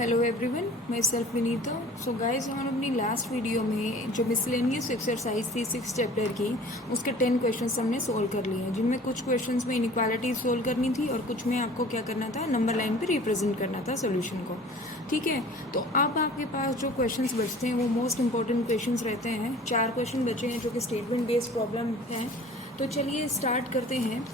Hello everyone, मैं self Vinita. So guys, हम अपनी लास्ट वीडियो में जो मिसलेनियस एक्सरसाइज थी 6 चैप्टर की, उसके 10 क्वेश्चंस हमने सोल्व कर लिए हैं, जिनमें कुछ क्वेश्चंस में इनइक्वालिटी सोल्व करनी थी और कुछ में आपको क्या करना था, नंबर लाइन पे रिप्रेजेंट करना था सोल्यूशन को। ठीक है, तो अब आपके पास जो क्वेश्चंस बचते हैं वो मोस्ट इंपॉर्टेंट क्वेश्चंस रहते हैं। 4 क्वेश्चन बचे हैं जो कि स्टेटमेंट बेस्ड प्रॉब्लम हैं। तो चलिए स्टार्ट करते हैं।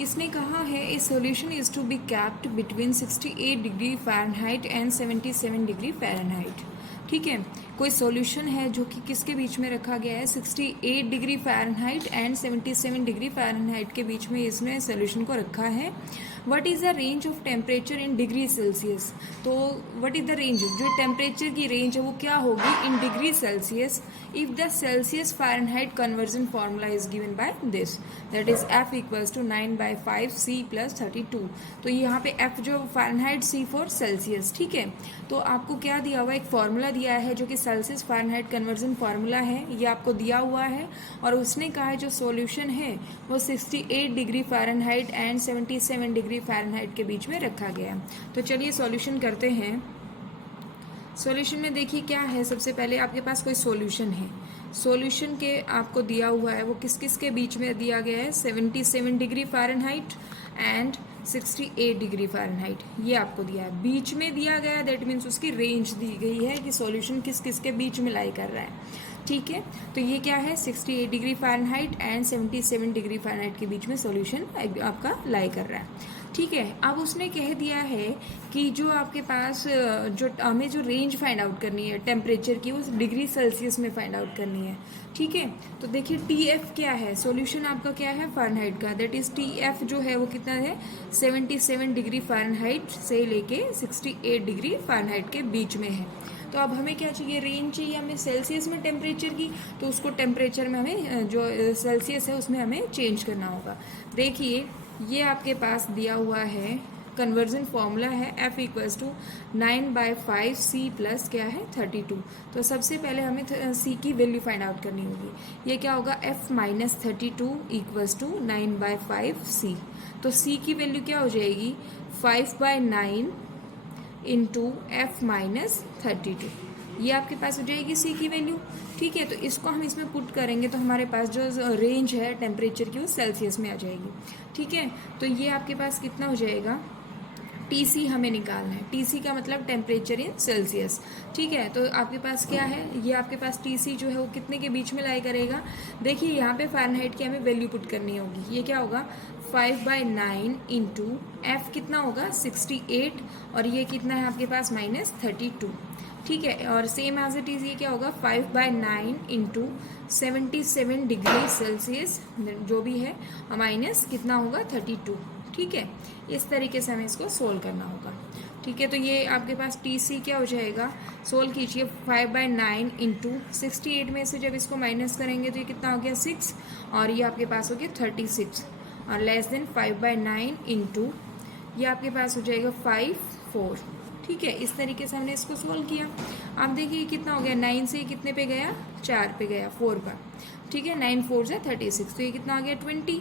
इसने कहा है a solution is to be kept between 68 degree Fahrenheit and 77 degree Fahrenheit. ठीक है, कोई सॉल्यूशन है जो कि किसके बीच में रखा गया है, 68 degree Fahrenheit and 77 degree Fahrenheit के बीच में इसने सोल्यूशन को रखा है। What is the range of temperature in degree Celsius. तो व्हाट इज़ द रेंज, जो टेम्परेचर की रेंज है वो क्या होगी in degree Celsius if the Celsius Fahrenheit conversion formula is given by this, that is F equals to 9/5 C + 32। तो यहाँ पे F जो फ़ारेनहाइट, C फॉर सेल्सियस। ठीक है, तो आपको क्या दिया हुआ है, एक फार्मूला दिया है जो कि सेल्सियस फ़ारेनहाइट कन्वर्जन फार्मूला है, ये आपको दिया हुआ है। और उसने कहा है जो सॉल्यूशन है वो 68 degree Fahrenheit and 77 degree Fahrenheit के बीच में रखा गया। तो चलिए सॉल्यूशन करते हैं। सॉल्यूशन में देखिए क्या है, सबसे पहले आपके पास कोई सॉल्यूशन है, सॉल्यूशन के आपको दिया हुआ है वो किस किस के बीच में दिया गया है, 77 degree Fahrenheit and 68 degree Fahrenheit, ये आपको दिया है, बीच में दिया गया है। दैट मीन्स उसकी रेंज दी गई है कि सॉल्यूशन किस किस के बीच में लाई कर रहा है। ठीक है, तो ये क्या है, 68 degree Fahrenheit and 77 degree Fahrenheit के बीच में सॉल्यूशन आपका लाई कर रहा है। ठीक है, अब उसने कह दिया है कि जो आपके पास जो हमें जो रेंज फाइंड आउट करनी है टेम्परेचर की, वो डिग्री सेल्सियस में फाइंड आउट करनी है। ठीक है, तो देखिए TF क्या है, सॉल्यूशन आपका क्या है फ़ारेनहाइट का, दैट इज़ TF जो है वो कितना है, 77 डिग्री फ़ारेनहाइट से लेके 68 डिग्री फ़ारेनहाइट के बीच में है। तो अब हमें क्या चाहिए, रेंज चाहिए हमें सेल्सियस में टेम्परेचर की, तो उसको टेम्परेचर में हमें जो सेल्सियस है उसमें हमें चेंज करना होगा। देखिए ये आपके पास दिया हुआ है, कन्वर्जन फॉर्मूला है F equals to 9/5 C plus क्या है 32। तो सबसे पहले हमें C की वैल्यू फाइंड आउट करनी होगी। ये क्या होगा, F minus 32 equals to 9/5 C। तो C की वैल्यू क्या हो जाएगी, 5/9 इंटू F माइनस 32, ये आपके पास हो जाएगी C की वैल्यू। ठीक है, तो इसको हम इसमें पुट करेंगे तो हमारे पास जो रेंज है टेम्परेचर की वो सेल्सियस में आ जाएगी। ठीक है, तो ये आपके पास कितना हो जाएगा, TC हमें निकालना है, TC का मतलब टेम्परेचर इन सेल्सियस। ठीक है, तो आपके पास क्या है, ये आपके पास TC जो है वो कितने के बीच में लाई करेगा, देखिए यहाँ पे फ़ारेनहाइट की हमें वैल्यू पुट करनी होगी। ये क्या होगा, 5/9 इंटू F कितना होगा 68, और ये कितना है आपके पास -32। ठीक है, और सेम एज इट इज़ ये क्या होगा, 5/9 इंटू 77 डिग्री सेल्सियस जो भी है माइनस कितना होगा 32। ठीक है, इस तरीके से हमें इसको सोल्व करना होगा। ठीक है, तो ये आपके पास TC क्या हो जाएगा, सोल्व कीजिए, 5/9 इंटू 68 में से जब इसको माइनस करेंगे तो ये कितना हो गया 6, और ये आपके पास हो गया 36, और लेस देन 5/9 इंटू ये आपके पास हो जाएगा 5/4। ठीक है, इस तरीके से हमने इसको सोल्व किया। आप देखिए कितना हो गया, 9 से कितने पे गया, 4 पे गया, 4 पर। ठीक है, 9 4 से 36, तो ये कितना आ गया 20,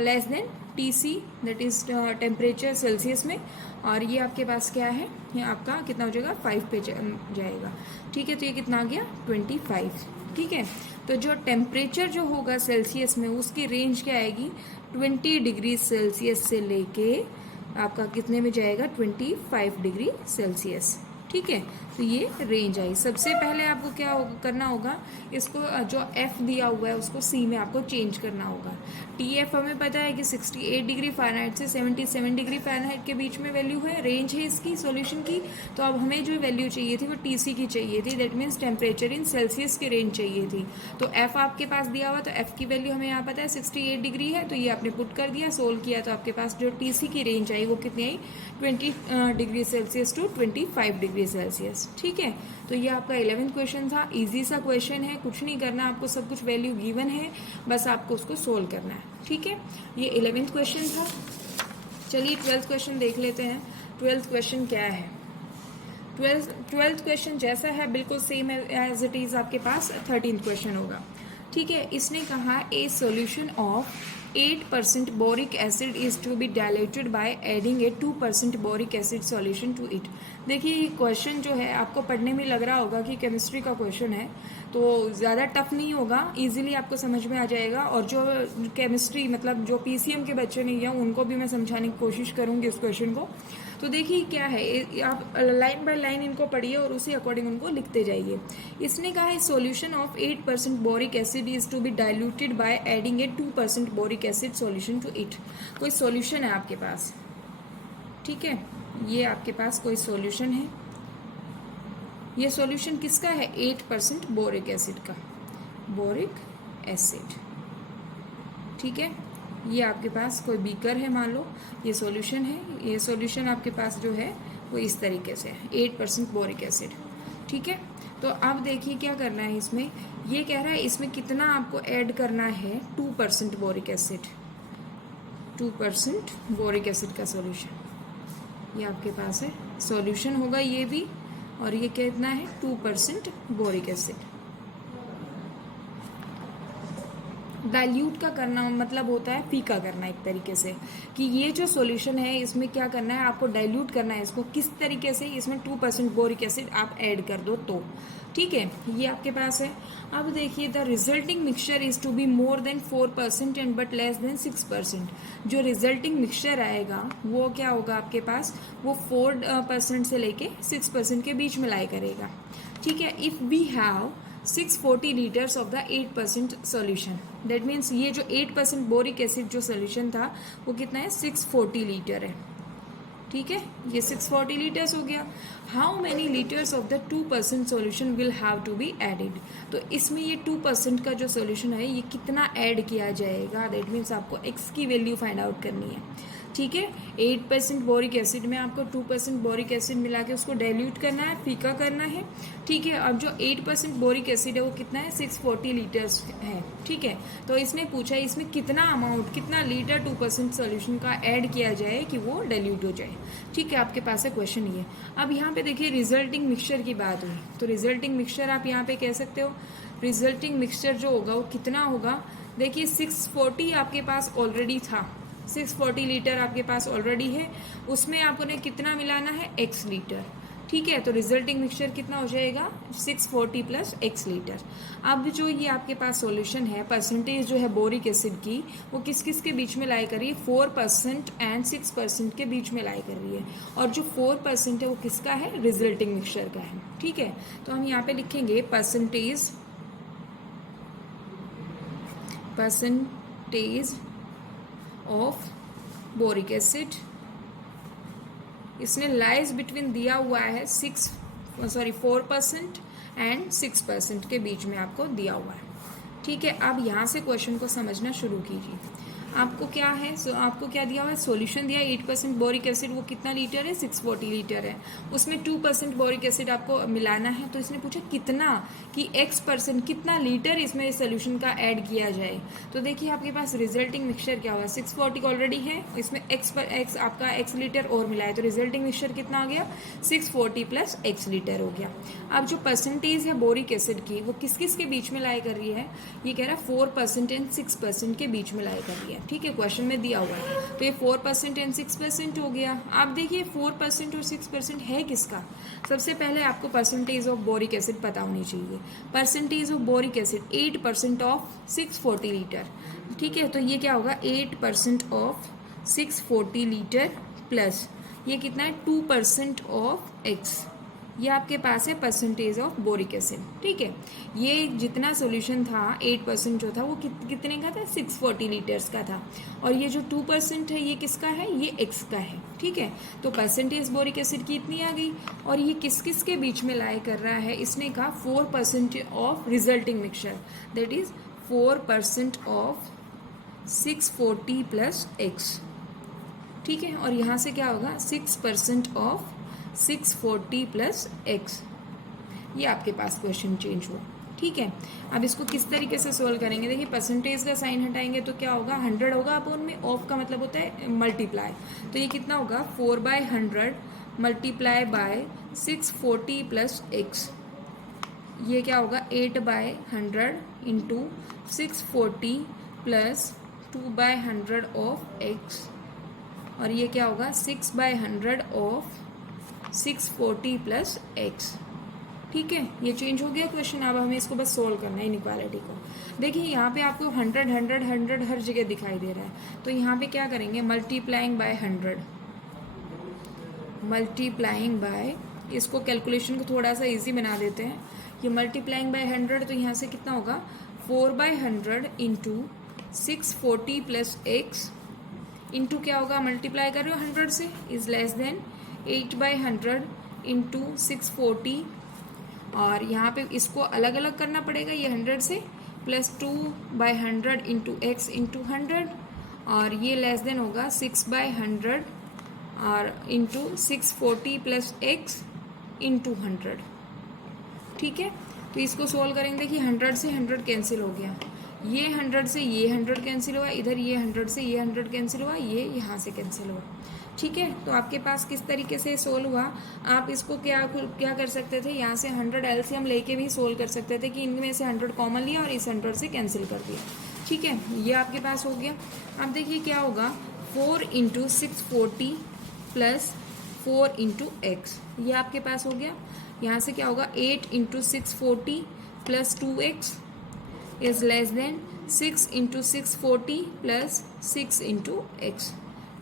less than TC that is temperature Celsius में, और ये आपके पास क्या है, ये आपका कितना हो जाएगा 5 पे जाएगा। ठीक है, तो ये कितना आ गया 25। ठीक है, तो जो टेम्परेचर जो होगा सेल्सियस में उसकी रेंज क्या आएगी, 20 डिग्री सेल्सियस से लेके आपका कितने में जाएगा 25 डिग्री सेल्सियस। ठीक है, तो ये रेंज आई। सबसे पहले आपको क्या करना होगा, इसको जो F दिया हुआ है उसको C में आपको चेंज करना होगा। TF हमें पता है कि 68 डिग्री फ़ारेनहाइट से 77 डिग्री फ़ारेनहाइट के बीच में वैल्यू है, रेंज है इसकी सॉल्यूशन की। तो अब हमें जो वैल्यू चाहिए थी वो TC की चाहिए थी, that means temperature in Celsius की रेंज चाहिए थी। तो F आपके पास दिया हुआ, तो F की वैल्यू हमें यहाँ पता है 68 डिग्री है, तो ये आपने पुट कर दिया, सोल्व किया, तो आपके पास जो TC की रेंज आई वो कितनी आई, 20 degree Celsius to 25 degree Celsius. ठीक है, तो ये आपका 11th क्वेश्चन था। इजी सा क्वेश्चन है, कुछ नहीं करना आपको, सब कुछ वैल्यू गिवन है, बस आपको उसको सोल्व करना है। ठीक है, ये 11th क्वेश्चन था। चलिए 12th क्वेश्चन देख लेते हैं। 12th क्वेश्चन क्या है, 12th क्वेश्चन जैसा है बिल्कुल सेम एज इट इज़ आपके पास 13th क्वेश्चन होगा। ठीक है, इसने कहा a solution of 8% boric acid is to be diluted by adding a 2% boric acid solution to it। देखिए ये क्वेश्चन जो है आपको पढ़ने में लग रहा होगा कि केमिस्ट्री का क्वेश्चन है, तो ज़्यादा टफ नहीं होगा, इजीली आपको समझ में आ जाएगा। और जो केमिस्ट्री मतलब जो पीसीएम के बच्चे नहीं हैं उनको भी मैं समझाने की कोशिश करूँगी इस क्वेश्चन को। तो देखिए क्या है, आप लाइन बाय लाइन इनको पढ़िए और उसी अकॉर्डिंग उनको लिखते जाइए। इसने कहा है solution of 8% boric acid is to be diluted by adding a 2% boric acid solution to it. कोई सॉल्यूशन है आपके पास, ठीक है, ये आपके पास कोई सॉल्यूशन है। ये सॉल्यूशन किसका है? 8% बोरिक एसिड का, बोरिक एसिड, ठीक है। ये आपके पास कोई बीकर है, मान लो ये सॉल्यूशन है। ये सॉल्यूशन आपके पास जो है वो इस तरीके से है, 8% बोरिक एसिड, ठीक है। तो अब देखिए क्या करना है इसमें, ये कह रहा है इसमें कितना आपको ऐड करना है, 2% बोरिक एसिड, 2% बोरिक एसिड का सॉल्यूशन ये आपके पास है। सॉल्यूशन होगा ये भी, और ये कितना है, 2% बोरिक एसिड। डाइल्यूट का करना मतलब होता है फीका करना, एक तरीके से कि ये जो सॉल्यूशन है इसमें क्या करना है, आपको डाइल्यूट करना है इसको। किस तरीके से? इसमें 2% बोरिक एसिड आप ऐड कर दो तो, ठीक है, ये आपके पास है। अब देखिए the resulting mixture is to be more than 4% and but less than 6%। जो रिजल्टिंग मिक्सचर आएगा वो क्या होगा आपके पास, वो 4% से लेके 6% के बीच में लाई करेगा, ठीक है। If we have 640 litres of the 8% solution, that means ये जो 8% बोरिक एसिड जो सॉल्यूशन था वो कितना है, 640 लीटर है, ठीक है, ये 640 लीटर्स हो गया। How many litres of the 2% solution will have to be added. तो इसमें ये 2% का जो सॉल्यूशन है ये कितना ऐड किया जाएगा, दैट मीन्स आपको एक्स की वैल्यू फाइंड आउट करनी है, ठीक है। 8% बोरिक एसिड में आपको 2% बोरिक एसिड मिला के उसको डाइल्यूट करना है, फीका करना है, ठीक है। अब जो 8% बोरिक एसिड है वो कितना है, 640 लीटर्स है, ठीक है। तो इसने पूछा इसमें कितना अमाउंट, कितना लीटर 2% सॉल्यूशन का ऐड किया जाए कि वो डाइल्यूट हो जाए, ठीक है। आपके पास है क्वेश्चन ये। अब यहाँ पे देखिए रिजल्टिंग मिक्सचर की बात हुई, तो रिजल्टिंग मिक्सचर आप यहाँ पे कह सकते हो, रिजल्टिंग मिक्सचर जो होगा वो कितना होगा। देखिए 640 आपके पास ऑलरेडी था, 640 लीटर आपके पास ऑलरेडी है, उसमें आपको ने कितना मिलाना है, x लीटर, ठीक है। तो रिजल्टिंग मिक्सचर कितना हो जाएगा, 640 प्लस x लीटर। अब जो ये आपके पास सॉल्यूशन है, परसेंटेज जो है बोरिक एसिड की वो किस किस के बीच में लाई कर रही है, 4% एंड 6% के बीच में लाई कर रही है। और जो 4% है वो किसका है, रिजल्टिंग मिक्सचर का है, ठीक है। तो हम यहाँ पे लिखेंगे परसेंटेज ऑफ बोरिक एसिड, इसने लाइज बिटवीन दिया हुआ है 4% एंड 6% के बीच में आपको दिया हुआ है, ठीक है। अब यहाँ से क्वेश्चन को समझना शुरू कीजिए। आपको क्या है, आपको क्या दिया हुआ है, सॉल्यूशन दिया 8% बोरिक एसिड, वो कितना लीटर है, 640 लीटर है, उसमें 2% बोरिक एसिड आपको मिलाना है। तो इसने पूछा कितना, कि x% कितना लीटर इसमें सॉल्यूशन का ऐड किया जाए। तो देखिए आपके पास रिजल्टिंग मिक्सचर क्या हुआ, 640 ऑलरेडी है, इसमें x आपका x लीटर और मिला है, तो रिजल्टिंग मिक्सचर कितना आ गया, 640 प्लस x लीटर हो गया। अब जो परसेंटेज है बोरिक एसिड की वो किस किस के बीच में लाई कर रही है, ये कह रहा है 4% एंड 6% के बीच में लाई कर रही है, ठीक है, क्वेश्चन में दिया हुआ है। तो ये 4% एंड 6% हो गया। आप देखिए 4% और 6% है किसका, सबसे पहले आपको परसेंटेज ऑफ बोरिक एसिड पता होनी चाहिए। Percentage of boric acid 8% of 640 litre, ठीक है। तो ये क्या होगा, 8% ऑफ 640 लीटर प्लस ये कितना है, 2% ऑफ x, ये आपके पास है परसेंटेज ऑफ बोरिक एसिड, ठीक है। ये जितना सॉल्यूशन था 8% जो था वो कितने का था, 640 लीटर्स का था, और ये जो 2% है ये किसका है, ये x का है, ठीक है। तो परसेंटेज बोरिक एसिड की इतनी आ गई, और ये किस किस के बीच में लाई कर रहा है, इसने कहा 4% of resulting mixture, that is 4% of 640 plus x, ठीक है। और यहाँ से क्या होगा, 6% ऑफ 640 प्लस x, ये आपके पास क्वेश्चन चेंज हुआ, ठीक है। अब इसको किस तरीके से सोल्व करेंगे, देखिए परसेंटेज का साइन हटाएंगे तो क्या होगा, 100 होगा अपॉन में, ऑफ का मतलब होता है मल्टीप्लाई, तो ये कितना होगा 4/100 मल्टीप्लाई बाय 640 प्लस x, ये क्या होगा 8/100 इंटू 640 प्लस 2/100 ऑफ x, और ये क्या होगा 6/100 ऑफ 640 प्लस x। ठीक है, ये चेंज हो गया क्वेश्चन। अब हमें इसको बस सोल्व करना है इनइक्वालिटी को। देखिए यहाँ पे आपको 100 100 100 हर जगह दिखाई दे रहा है, तो यहाँ पे क्या करेंगे, मल्टीप्लाइंग बाय 100, मल्टीप्लाइंग बाय, इसको कैलकुलेशन को थोड़ा सा इजी बना देते हैं। ये मल्टीप्लाइंग बाय 100, तो यहाँ से कितना होगा 4/100 इंटू 640 प्लस एक्स इंटू क्या होगा, मल्टीप्लाई कर रहे हो 100 से, इज लेस देन 8/100 इंटू 640, और यहाँ पे इसको अलग अलग करना पड़ेगा ये 100 से, प्लस 2/100 इंटू एक्स इंटू 100, और ये लेस देन होगा 6/100 और इंटू 640 प्लस एक्स इंटू 100। ठीक है, तो इसको सोल्व करेंगे। देखिए 100 से 100 कैंसिल हो गया, ये 100 से ये 100 कैंसिल हुआ, इधर ये 100 से ये 100 कैंसिल हुआ, ये यहाँ से कैंसिल हुआ। ठीक है, तो आपके पास किस तरीके से सोल्व हुआ, आप इसको क्या कर सकते थे, यहाँ से 100 एलसीएम लेके भी सोल्व कर सकते थे कि इनमें से 100 कॉमन लिया और इस 100 से कैंसिल कर दिया। ठीक है, ये आपके पास हो गया। अब देखिए क्या होगा, 4 इंटू 640 प्लस 4 इंटू एक्स, ये आपके पास हो गया। यहाँ से क्या होगा 8 into 640 plus 2x is less than 6 into 640 plus 6 into x.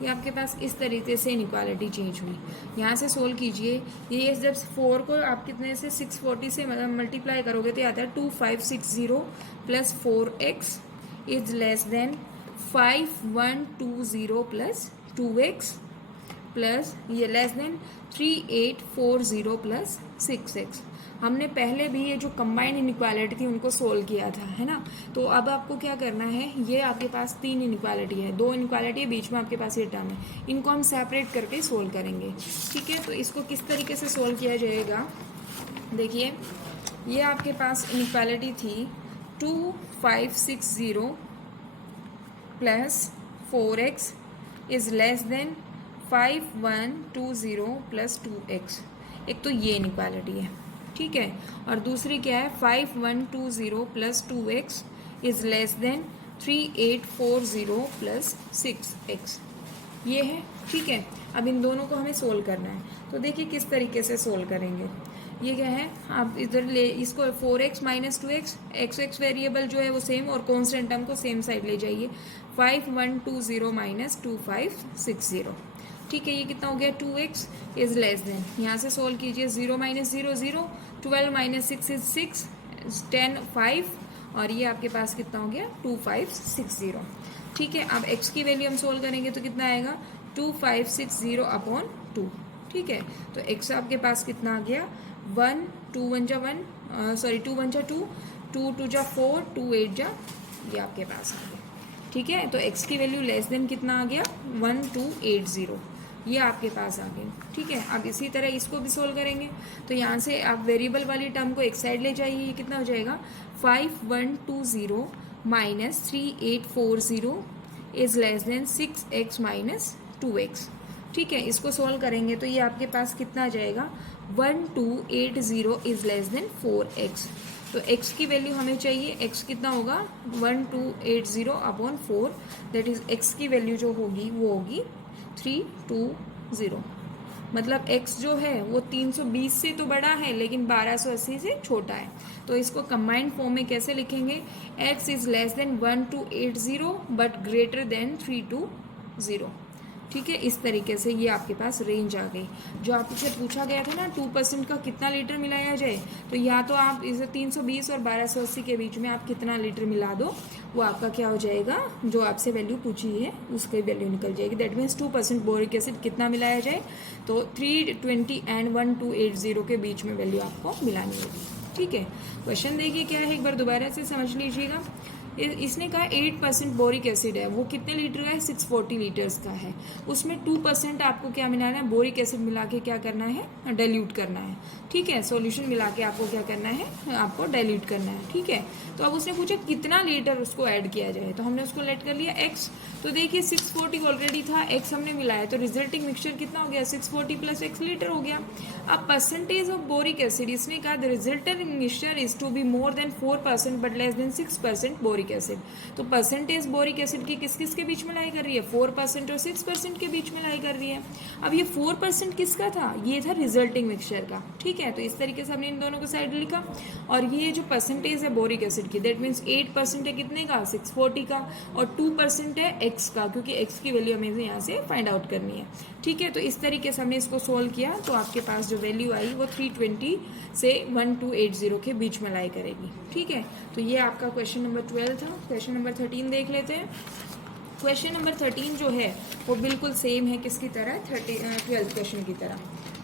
ये आपके पास इस तरीके से इनइक्वालिटी चेंज हुई। यहाँ से सोल्व कीजिए, ये जब 4 को आप कितने से 640 से मल्टीप्लाई करोगे तो आता है 2560 plus 4x is less then 5120 plus 2x plus ये लेस देन 3840 प्लस 6x। हमने पहले भी ये जो कंबाइंड इनइक्वालिटी थी उनको सोल्व किया था, है ना। तो अब आपको क्या करना है, ये आपके पास 3 इनइक्वालिटी है, 2 इनइक्वालिटी है, बीच में आपके पास ये टर्म है, इनको हम सेपरेट करके सोल्व करेंगे। ठीक है, तो इसको किस तरीके से सोल्व किया जाएगा, देखिए ये आपके पास इनइक्वालिटी थी 2560 plus 4x is less then 5120 plus 2x। एक तो ये इनइक्वालिटी है, ठीक है, और दूसरी क्या है 5120 plus 2x is less then 3840 plus 6x, ये है। ठीक है, अब इन दोनों को हमें सोल्व करना है, तो देखिए किस तरीके से सोल्व करेंगे। ये क्या है, आप इधर ले इसको 4x minus 2x, x variable जो है वो सेम और कॉन्स्टेंट टर्म को सेम साइड ले जाइए, 5120 माइनस 2560। ठीक है, ये कितना हो गया 2x इज लेस देन, यहाँ से सोल्व कीजिए 0 माइनस 0 0, 12 माइनस 6 इज 6, 10 5, और ये आपके पास कितना हो गया 2560। ठीक है, अब x की वैल्यू हम सोल्व करेंगे तो कितना आएगा 2560 अपॉन 2। ठीक है, तो x आपके पास कितना आ गया 1 2 1 जा 1, सॉरी 2 1 जा 2, 2 2 जा 4, 2 8 जा, ये आपके पास आ गया। ठीक है, तो x की वैल्यू लेस देन कितना आ गया 1280, ये आपके पास आ गए। ठीक है, अब इसी तरह इसको भी सोल्व करेंगे, तो यहाँ से आप वेरिएबल वाली टर्म को एक साइड ले जाइए, ये कितना हो जाएगा 5120 minus 3840 is less then 6x minus 2x। ठीक है, इसको सोल्व करेंगे तो ये आपके पास कितना आ जाएगा 1280 इज लेस देन 4x। तो x की वैल्यू हमें चाहिए, x कितना होगा 1280 अपॉन 4, दैट इज x की वैल्यू जो होगी वो होगी 320। मतलब x जो है वो 320 से तो बड़ा है लेकिन 1280 से छोटा है। तो इसको कंबाइंड फॉर्म में कैसे लिखेंगे, x is less then 1280 but greater than 320। ठीक है, इस तरीके से ये आपके पास रेंज आ गई। जो आपसे पूछा गया था ना 2% का कितना लीटर मिलाया जाए, तो या तो आप इसे 320 और 1280 के बीच में आप कितना लीटर मिला दो, वो आपका क्या हो जाएगा, जो आपसे वैल्यू पूछी है उसकी वैल्यू निकल जाएगी। दैट मीन्स 2% बोरिक एसिड कितना मिलाया जाए, तो 320 एंड 1280 के बीच में वैल्यू आपको मिलानी होगी। ठीक है, क्वेश्चन देखिए क्या है, एक बार दोबारा से समझ लीजिएगा। इसने कहा 8% बोरिक एसिड है, वो कितने लीटर का है 640 लीटर्स का है, उसमें 2% आपको क्या मिलाना है, बोरिक एसिड मिला के क्या करना है, डाइल्यूट करना है। ठीक है, सॉल्यूशन मिला के आपको क्या करना है, आपको डाइल्यूट करना है। ठीक है, तो अब उसने पूछा कितना लीटर उसको ऐड किया जाए, तो हमने उसको ऐड कर लिया x। तो देखिए 640 ऑलरेडी था, x हमने मिलाया, तो रिजल्टिंग मिक्सचर कितना हो गया 640 प्लस x लीटर हो गया। अब परसेंटेज ऑफ बोरिक एसिड, इसने कहा the resulting mixture is to be more than 4% but less than 6% boric boric acid. तो परसेंटेज बोरिक एसिड की किस किस के बीच में लाई कर रही है, 4% और 6% के बीच में लाई कर रही है। अब ये 4% किसका था, ये था रिजल्टिंग मिक्सचर का। ठीक है, तो इस तरीके से हमने इन दोनों को साइड लिखा। और ये जो परसेंटेज है बोरिक एसिड की, दैट मीन्स 8% है कितने का, 640 का, और 2% है एक्स का, क्योंकि एक्स की वैल्यू हमें यहाँ से फाइंड आउट करनी है। ठीक है, तो इस तरीके से हमने इसको सोल्व किया, तो आपके पास जो वैल्यू आई वो 320 से 1280 के बीच में लाई करेगी। ठीक है, तो ये आपका क्वेश्चन नंबर 12 था। क्वेश्चन नंबर 13 देख लेते हैं। क्वेश्चन नंबर 13 जो है वो बिल्कुल सेम है किसकी तरह, 12th क्वेश्चन की तरह।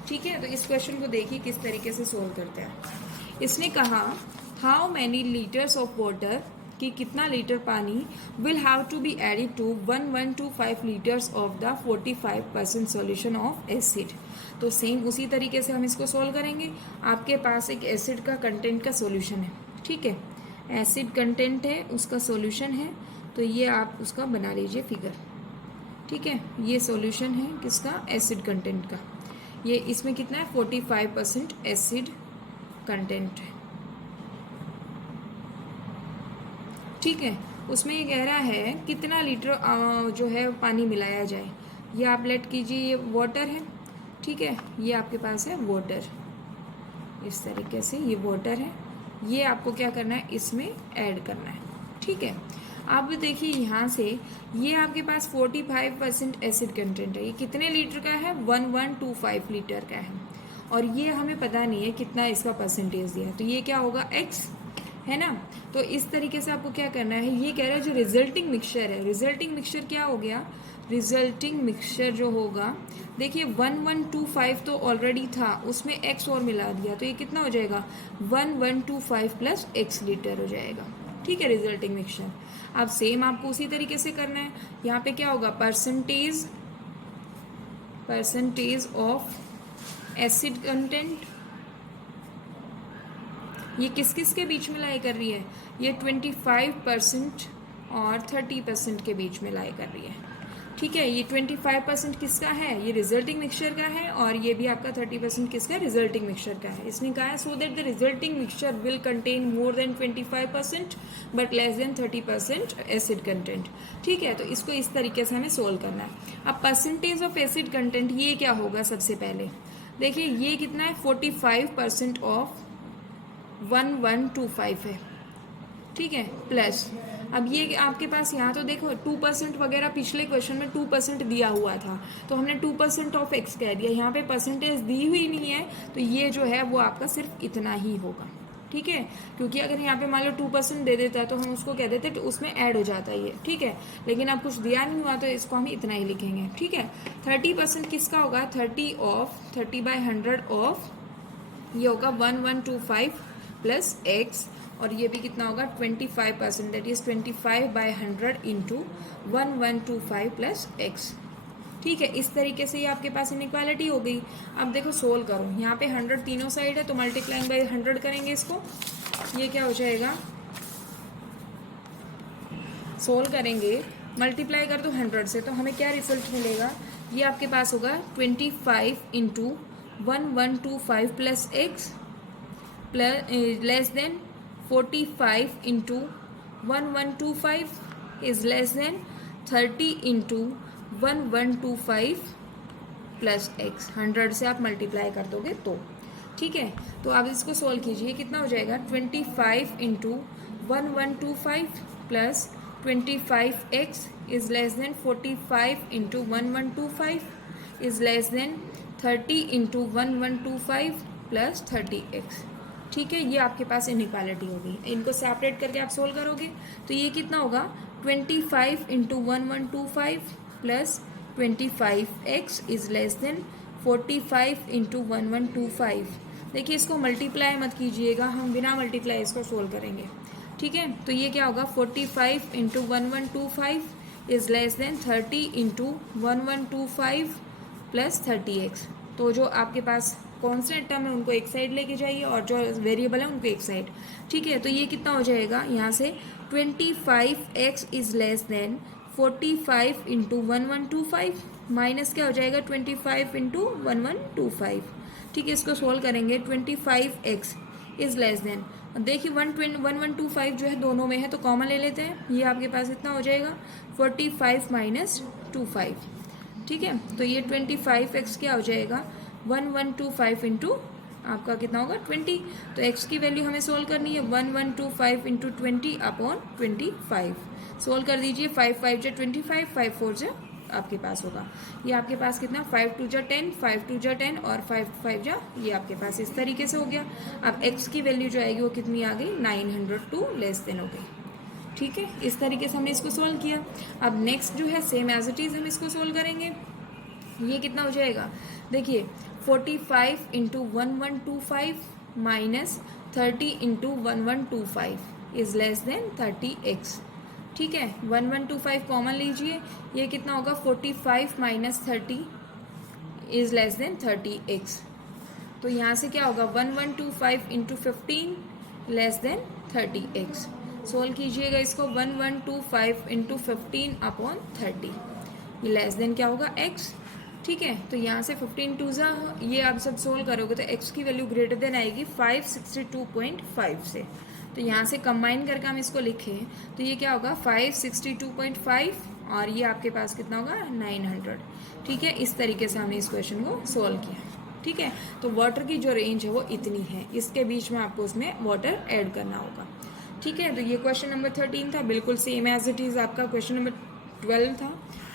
ठीक है, तो इस क्वेश्चन को देखिए किस तरीके से सोल्व करते हैं। इसने कहा how many litres of water, कि कितना लीटर पानी will have to be added to 1125 litres of the 45% solution of acid. तो सेम उसी तरीके से हम इसको सोल्व करेंगे। आपके पास एक एसिड का कंटेंट का सॉल्यूशन है। ठीक है, एसिड कंटेंट है, उसका सॉल्यूशन है, तो ये आप उसका बना लीजिए फिगर। ठीक है, ये सॉल्यूशन है किसका, एसिड कंटेंट का। ये इसमें कितना है, 45% एसिड कंटेंट है। ठीक है, उसमें ये कह रहा है कितना लीटर जो है पानी मिलाया जाए। ये आप लेट कीजिए, ये वाटर है। ठीक है, ये आपके पास है वाटर, इस तरीके से ये वाटर है। ये आपको क्या करना है, इसमें ऐड करना है। ठीक है, अब देखिए यहाँ से ये आपके पास 45% एसिड कंटेंट है। ये कितने लीटर का है, 1125 लीटर का है, और ये हमें पता नहीं है कितना इसका परसेंटेज दिया है, तो ये क्या होगा, एक्स है ना। तो इस तरीके से आपको क्या करना है, ये कह रहा है जो रिजल्टिंग मिक्सचर है, रिजल्टिंग मिक्सचर क्या हो गया, रिजल्टिंग मिक्सचर जो होगा, देखिए 1125 तो ऑलरेडी था, उसमें एक्स और मिला दिया, तो ये कितना हो जाएगा, 1125 प्लस एक्स लीटर हो जाएगा। ठीक है, रिजल्टिंग मिक्सचर। अब सेम आपको उसी तरीके से करना है। यहाँ पे क्या होगा, परसेंटेज ऑफ एसिड कंटेंट, ये किस किस के बीच में लाई कर रही है, ये 25% और 30% के बीच में लाई कर रही है। ठीक है, ये 25% किसका है, ये रिजल्टिंग मिक्सचर का है, और ये भी आपका 30% किसका, रिजल्टिंग मिक्सचर का है। इसने कहा है so that the resulting mixture will contain more than 25% but less then 30% acid content. ठीक है, तो इसको इस तरीके से हमें सोल्व करना है। अब परसेंटेज ऑफ एसिड कंटेंट ये क्या होगा, सबसे पहले देखिए ये कितना है, 45% ऑफ 1125 है। ठीक है, प्लस अब ये आपके पास यहाँ तो देखो 2% वगैरह पिछले क्वेश्चन में 2% दिया हुआ था, तो हमने 2% ऑफ एक्स कह दिया। यहाँ पे परसेंटेज दी हुई नहीं है, तो ये जो है वो आपका सिर्फ इतना ही होगा। ठीक है, क्योंकि अगर यहाँ पे मान लो 2% दे देता तो हम उसको कह देते तो उसमें ऐड हो जाता ये। ठीक है, लेकिन अब कुछ दिया नहीं हुआ तो इसको हम इतना ही लिखेंगे। ठीक है, 30% किसका होगा, 30/100 ऑफ ये होगा 1125 प्लस एक्स, और ये भी कितना होगा 25%, that is 25/100 into 1125 plus x. ठीक है, इस तरीके से ये आपके पास इनइक्वालिटी हो गई। अब देखो सोल्व करो, यहाँ पे 100 तीनों साइड है, तो मल्टीप्लाइंग बाय 100 करेंगे इसको। ये क्या हो जाएगा, सोल्व करेंगे, मल्टीप्लाई कर दो 100 से, तो हमें क्या रिजल्ट मिलेगा, ये आपके पास होगा 25 into 1125 plus x plus less than 45 into 1125 is less then 30 into 1125 plus x. 100 से आप मल्टीप्लाई कर दोगे तो। ठीक है, तो आप इसको सोल्व कीजिए, कितना हो जाएगा, 25 into 1125 plus 25x is less then 45 into 1125 is less then 30 into 1125 plus 30x। ठीक है, ये आपके पास इनइक्वालिटी होगी। इनको सेपरेट करके आप सोल्व करोगे तो ये कितना होगा, 25 into 1125 plus 25x is less then 45 into 1125। देखिए इसको मल्टीप्लाई मत कीजिएगा, हम बिना मल्टीप्लाई इसको सोल्व करेंगे। ठीक है, तो ये क्या होगा, 45 into 1125 is less then 30 into 1125 plus 30x। तो जो आपके पास कॉन्स्टेंट टर्म है उनको एक साइड लेके जाइए, और जो वेरिएबल है उनको एक साइड। ठीक है, तो ये कितना हो जाएगा, यहाँ से 25x is less then 45 into 1125 minus क्या हो जाएगा, 25 इंटू 1125। ठीक है, इसको सोल्व करेंगे, 25x इज लेस देन देखिए 1125 जो है दोनों में है तो कॉमन ले लेते हैं। ये आपके पास इतना हो जाएगा 45 माइनस 25, ठीक है। तो ये 25x क्या हो जाएगा 1125 इंटू आपका कितना होगा 20। तो x की वैल्यू हमें सोल्व करनी है 1125 इंटू 20 अपॉन 25। सोल्व कर दीजिए 5 5 जा 25, 5 4 जा आपके पास होगा ये आपके पास कितना 5 2 जा 10, 5 2 जा 10 और 5 5 जा ये आपके पास इस तरीके से हो गया। अब x की वैल्यू जो आएगी वो कितनी आ गई 902 लेस देन हो गई, ठीक है। इस तरीके से हमने इसको सोल्व किया। अब नेक्स्ट जो है सेम एज इट इज हम इसको सोल्व करेंगे। ये कितना हो जाएगा देखिए 45 into 1125 minus 30 into 1125 is less then 30x, ठीक है। 1125 कॉमन लीजिए, ये कितना होगा 45 minus 30 is less then 30x। तो यहाँ से क्या होगा 1125 into 15 less than 30x। Solve कीजिएगा इसको 1125 इंटू 15 अपॉन 30, ये लेस देन क्या होगा x, ठीक है। तो यहाँ से 15 टू जा ये आप सब सोल्व करोगे तो x की वैल्यू ग्रेटर देन आएगी 562.5 से। तो यहाँ से कंबाइन करके हम इसको लिखें तो ये क्या होगा 562.5 और ये आपके पास कितना होगा 900, ठीक है। इस तरीके से हमने इस क्वेश्चन को सोल्व किया, ठीक है। तो वाटर की जो रेंज है वो इतनी है, इसके बीच में आपको उसमें वाटर ऐड करना होगा, ठीक है। तो ये क्वेश्चन नंबर 13 था, बिल्कुल सेम एज इट इज आपका क्वेश्चन नंबर 12 था,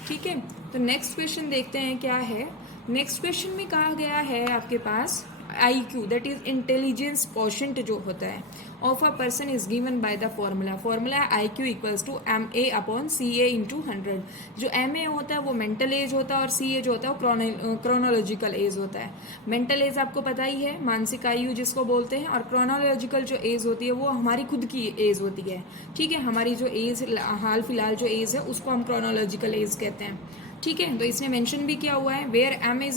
ठीक है। तो नेक्स्ट क्वेश्चन देखते हैं क्या है। नेक्स्ट क्वेश्चन में कहा गया है आपके पास IQ that is intelligence quotient जो होता है of a person is given by the formula है IQ equals to MA upon CA into 100। जो MA होता है वो मेंटल एज होता है और CA जो होता है वो क्रोनोलॉजिकल एज होता है। मेंटल एज आपको पता ही है, मानसिक आयु जिसको बोलते हैं, और क्रोनोलॉजिकल जो एज होती है वो हमारी खुद की एज होती है, ठीक है। हमारी जो एज हाल फिलहाल जो एज है उसको हम क्रोनोलॉजिकल एज कहते हैं, ठीक है। तो इसने मेंशन भी किया हुआ है where MA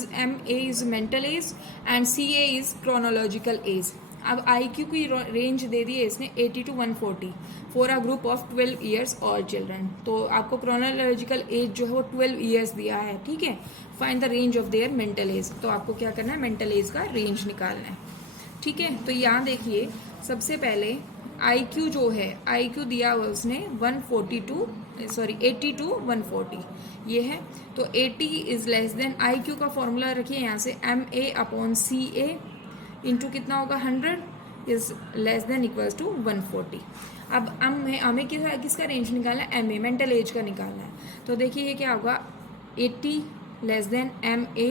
is mental age and CA is chronological age. अब IQ की रेंज दे दी है इसने 80 to 140 for a group of 12 years और चिल्ड्रन। तो आपको क्रोनोलॉजिकल एज जो है वो 12 ईयर्स दिया है, ठीक है। Find the range of their mental as, तो आपको क्या करना है मेंटल एज का रेंज निकालना है, ठीक है। तो यहाँ देखिए सबसे पहले IQ जो है IQ दिया हुआ उसने 80 to 140 ये है। तो 80 इज लेस देन IQ का फॉर्मूला रखिए यहाँ से MA अपॉन CA इंटू कितना होगा 100 is less than equals to 140। अब हमें किसका रेंज निकालना है MA मेंटल एज का निकालना है। तो देखिए ये क्या होगा 80 लेस देन MA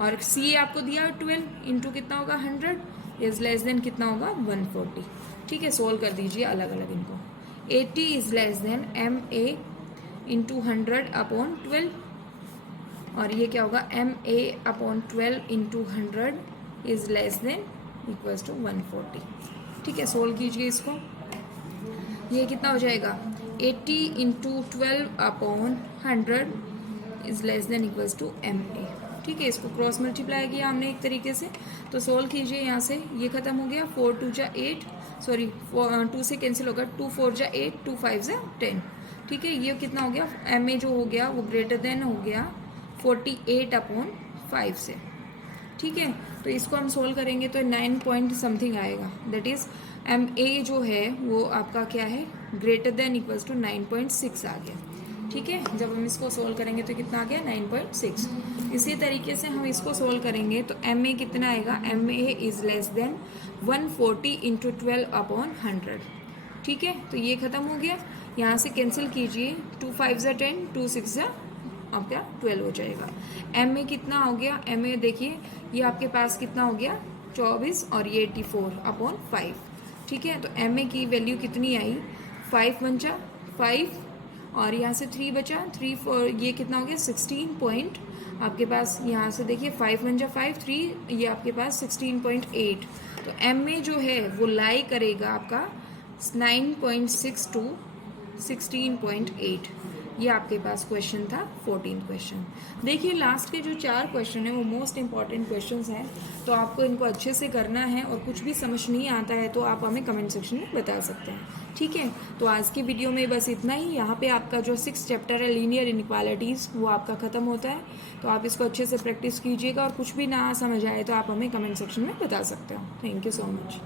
और CA आपको दिया 12 इंटू कितना होगा 100 इज लेस देन कितना होगा 140, ठीक है। सोल्व कर दीजिए अलग अलग इनको। 80 is less than MA into 100 upon 12 और ये क्या होगा MA upon 12 into 100 is less than equals to 140, ठीक है। सोल्व कीजिए इसको, ये कितना हो जाएगा 80 into 12 upon 100 is less than equals to MA, ठीक है। इसको क्रॉस मल्टीप्लाई किया हमने एक तरीके से। तो सोल्व कीजिए यहाँ से, ये खत्म हो गया 4 2 जा 8 सॉरी 2 से कैंसिल होगा 2 4 जा 8 2 5 जा 10, ठीक है। ये कितना हो गया MA जो हो गया वो ग्रेटर देन हो गया 48 अपॉन 5 से, ठीक है। तो इसको हम सोल्व करेंगे तो 9 पॉइंट समथिंग आएगा, दैट इज MA जो है वो आपका क्या है ग्रेटर देन इक्वल्स टू 9.6 आ गया, ठीक है। जब हम इसको सोल्व करेंगे तो कितना आ गया 9.6। इसी तरीके से हम इसको सोल्व करेंगे तो MA कितना आएगा MA is less then 140 into 12 upon 100, ठीक है। तो ये खत्म हो गया, यहाँ से कैंसिल कीजिए 2 5 जा 10 2 6 जा आपका 12 हो जाएगा। MA कितना हो गया MA देखिए ये आपके पास कितना हो गया 24 और ये 84 अपॉन 5, ठीक है। तो MA की वैल्यू कितनी आई 5 1 जा 5 और यहाँ से 3 बचा 3 4 ये कितना हो गया 16 पॉइंट आपके पास। यहाँ से देखिए 5 1 जा 5 3 ये आपके पास 16.8। तो MA जो है वो लाई करेगा आपका 9.6 टू 16.8। ये आपके पास क्वेश्चन था 14 क्वेश्चन। देखिए लास्ट के जो 4 क्वेश्चन है वो मोस्ट इंपॉर्टेंट क्वेश्चंस हैं, तो आपको इनको अच्छे से करना है और कुछ भी समझ नहीं आता है तो आप हमें कमेंट सेक्शन में बता सकते हैं, ठीक है। तो आज की वीडियो में बस इतना ही। यहाँ पे आपका जो 6th चैप्टर है लीनियर इनइक्वालिटीज़ वो आपका ख़त्म होता है, तो आप इसको अच्छे से प्रैक्टिस कीजिएगा और कुछ भी ना समझ आए तो आप हमें कमेंट सेक्शन में बता सकते हो। Thank you so much.